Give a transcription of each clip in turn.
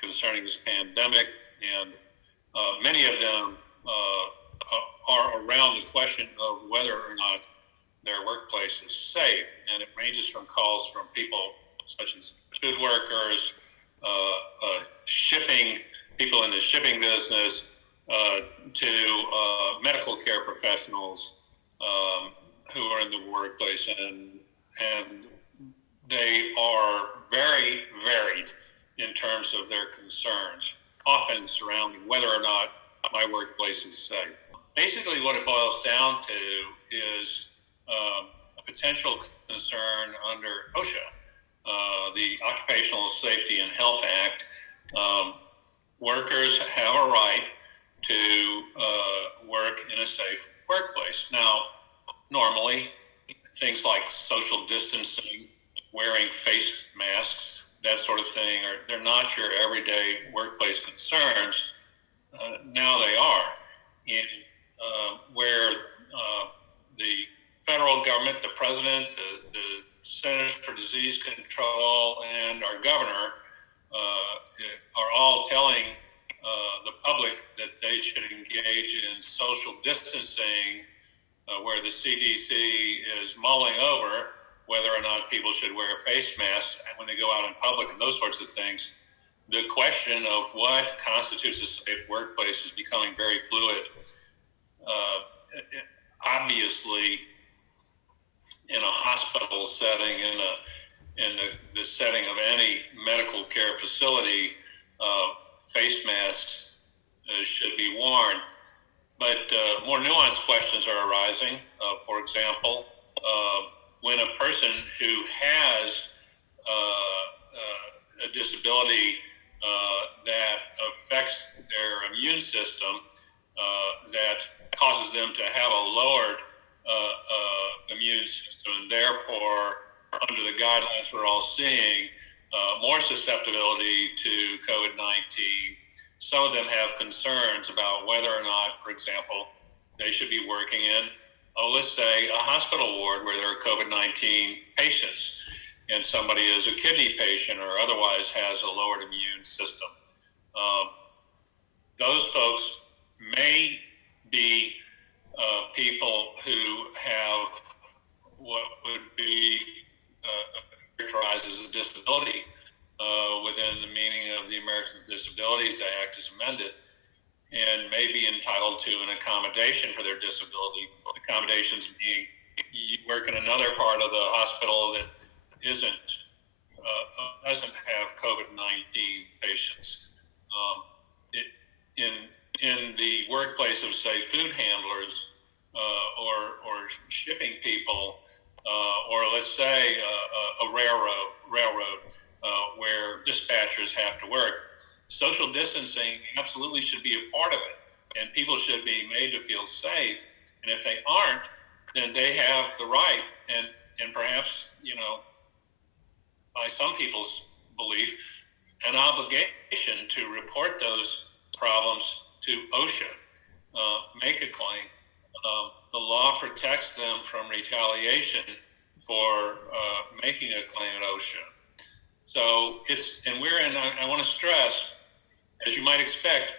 concerning this pandemic, and many of them are around the question of whether or not their workplace is safe, and it ranges from calls from people such as food workers, shipping, people in the shipping business, to medical care professionals who are in the workplace, and they are very varied in terms of their concerns, often surrounding whether or not my workplace is safe. Basically, what it boils down to is a potential concern under OSHA, the Occupational Safety and Health Act. Workers have a right to work in a safe workplace. Now, normally, things like social distancing, wearing face masks, that sort of thing, they're not your everyday workplace concerns. Now they are. In where the federal government, the president, the Centers for Disease Control, and our governor are all telling the public that they should engage in social distancing, where the CDC is mulling over whether or not people should wear face masks when they go out in public and those sorts of things. The question of what constitutes a safe workplace is becoming very fluid. Obviously, in a hospital setting, in the setting of any medical care facility, face masks should be worn. But more nuanced questions are arising. For example, when a person who has a disability that affects their immune system, that causes them to have a lowered immune system, and therefore, under the guidelines we're all seeing, more susceptibility to COVID-19. Some of them have concerns about whether or not, for example, they should be working in, let's say, a hospital ward where there are COVID-19 patients, and somebody is a kidney patient or otherwise has a lowered immune system. Those folks may be people who have what would be characterized as a disability within the meaning of the Americans with Disabilities Act as amended, and may be entitled to an accommodation for their disability. Accommodations being you work in another part of the hospital that doesn't have COVID-19 patients. In the workplace of, say, food handlers or shipping people, or let's say a railroad where dispatchers have to work, social distancing absolutely should be a part of it, and people should be made to feel safe. And if they aren't, then they have the right, and perhaps, by some people's belief, an obligation to report those problems to OSHA, make a claim. The law protects them from retaliation for making a claim at OSHA. So I want to stress, as you might expect,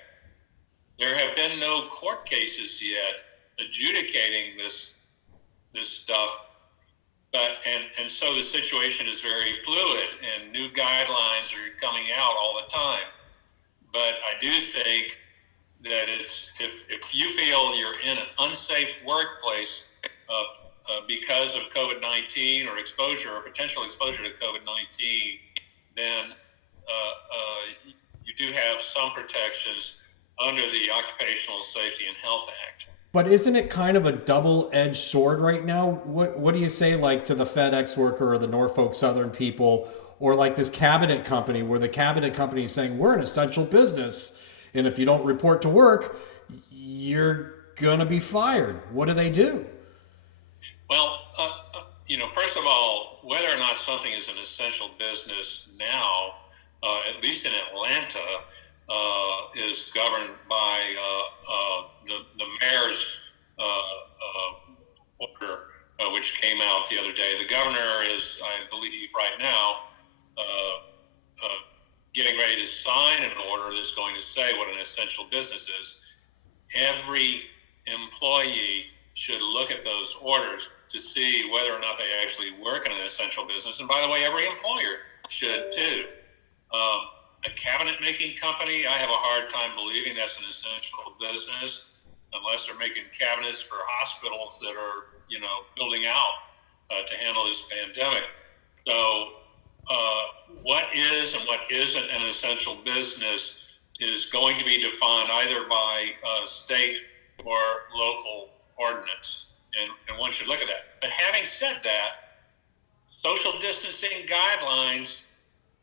there have been no court cases yet adjudicating this stuff, and so the situation is very fluid, and new guidelines are coming out all the time. But I do think that if you feel you're in an unsafe workplace because of COVID-19 or exposure or potential exposure to COVID-19, then you do have some protections under the Occupational Safety and Health Act. But isn't it kind of a double-edged sword right now? What do you say, like, to the FedEx worker or the Norfolk Southern people, or like this cabinet company where the cabinet company is saying we're an essential business, and if you don't report to work, you're gonna be fired? What do they do? Well, first of all, whether or not something is an essential business now, at least in Atlanta, is governed by the mayor's order, which came out the other day. The governor is, I believe, right now getting ready to sign an order that's going to say what an essential business is, every employee should look at those orders to see whether or not they actually work in an essential business. And by the way, every employer should too. A cabinet making company, I have a hard time believing that's an essential business unless they're making cabinets for hospitals that are, building out to handle this pandemic. So, what is and what isn't an essential business is going to be defined either by state or local ordinance. And one should look at that. But having said that, social distancing guidelines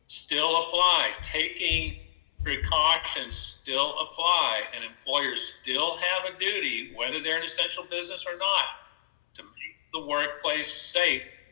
still apply. Taking precautions still apply, and employers still have a duty, whether they're an essential business or not, to make the workplace safe